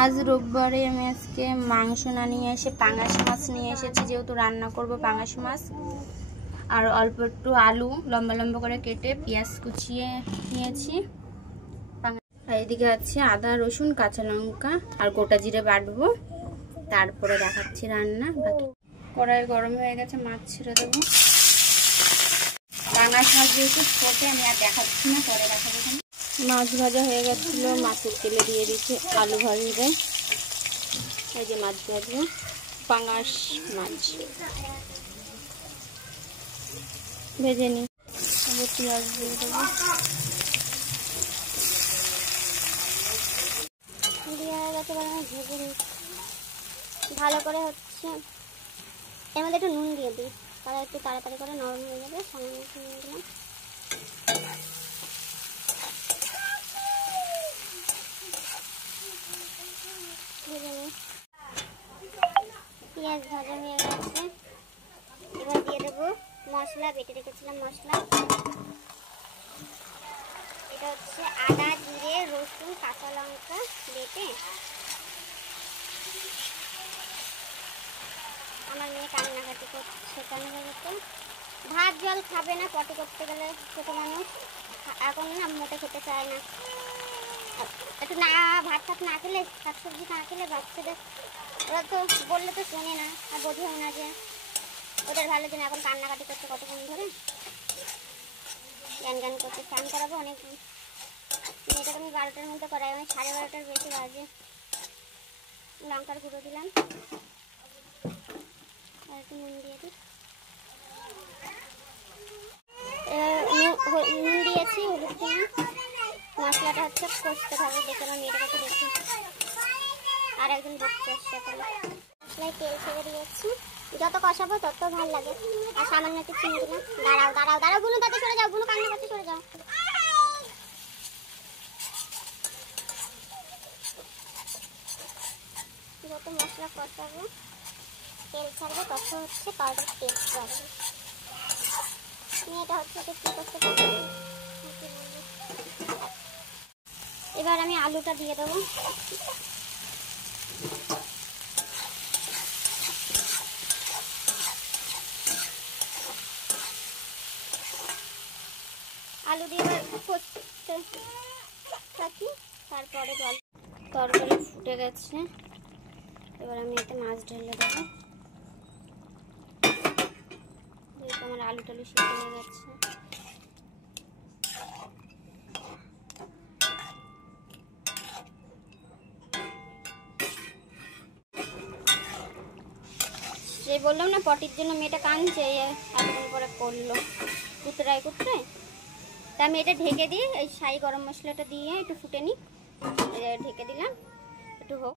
आज রোববারে আমি আজকে মাংস না নিয়ে এসে পাঙাশ মাছ নিয়ে এসেছি, যেহেতু রান্না করব পাঙাশ মাছ। আর অল্প একটু আলু লম্বা লম্বা করে কেটে পেঁয়াজ কুচিয়ে নিয়েছি। আর এদিকে আছে আদা রসুন কাঁচা লঙ্কা আর গোটা জিরে বাটবো, তারপরে দেখাচ্ছি রান্না। বাকি কড়াই গরম হয়ে গেছে, মাছ ছেড়ে দেবো। পাঙাশ মাছ যেহেতু ছোটে আমি আর দেখাচ্ছি না, পরে দেখাবো। মাছ ভাজা হয়ে গেছিলো, মাছের তেলে দিয়ে দিচ্ছি আলু ভাজবে। এই যে মাছ ভাজবো, পাঙাশ মাছ ভেজে নিই। আবার পেঁয়াজ দিয়ে দেবো, দিয়ে হয়ে গেছে। এবার আমি ভেজে নিই ভালো করে। হচ্ছে এর মধ্যে একটু নুন দিয়ে দিই, তাহলে একটু তাড়াতাড়ি করে নরম হয়ে যাবে। সামান্য একটু নুন দিলাম। পেঁয়াজ ভাজা হয়ে গেছে, এবার দিয়ে দেবো মশলা, বেটে রেখেছিলাম মশলা। এটা হচ্ছে আদা জিরে রসুন কাঁচা লঙ্কা বেটে। আমার মেয়ে কান্নাকাটি করছে, কেন বলতো? ভাত জল খাবে না, পটি করতে গেলে ছোট মানুষ, এখন না মোটে খেতে চায় না। একটু না ভাত টাত না খেলে, শাকসবজি না খেলে বাচ্চাদের, ওরা তো বললে তো শোনে না, আর বোঝেও না যে ওদের ভালো জন্য। এখন কান্নাকাটি করতে কতক্ষণ ধরে জ্ঞান জ্ঞান করতে। স্নান করাবো অনেক, মেয়েটাকে আমি 12টার মধ্যে করাই, আমি 12:30 বেশি বাজে। লঙ্কার গুঁড়ো দিলাম আর একটু নুন দিয়ে দিই। নুন দিয়েছি, হলুদ দিলাম। মশলাটা হচ্ছে কষতে হবে, দেখে আমার মেয়েটাকে একটু দেখি। আর একজন দেখতে আসছে, মশলায় তেল ছেড়ে দিয়েছি। যত কষাবো তত ভালো লাগে। আর সামান্য একটু চিনি দিলাম। দাঁড়াও দাঁড়াও দাঁড়াও, বুনু তাতে সরে যাও, বুনু কান্না করতে সরে যাও। যত মশলা কষাবো তেল ছাড়বে, তত হচ্ছে তরকারির টেস্ট বাড়বে। মেয়েটা হচ্ছে একটু করতে পারবে। এবার আমি আলুটা দিয়ে দেবো। আলু দিয়ে এবার কষতে থাকি, তারপরে জল। তরকারি ফুটে গেছে, এবার আমি এতে মাছ ঢেলে দেবো। আমার আলু টালু সিদ্ধ হয়ে গেছে। যে বললাম না পটির জন্য মেয়েটা কাঁদছে, এতক্ষণ পরে করলো কুতরাই কুতরে। তা আমি এটা ঢেকে দিই, এই ছাই গরম মশলাটা দিয়ে একটু ফুটে নিই। ঢেকে দিলাম, একটু হোক।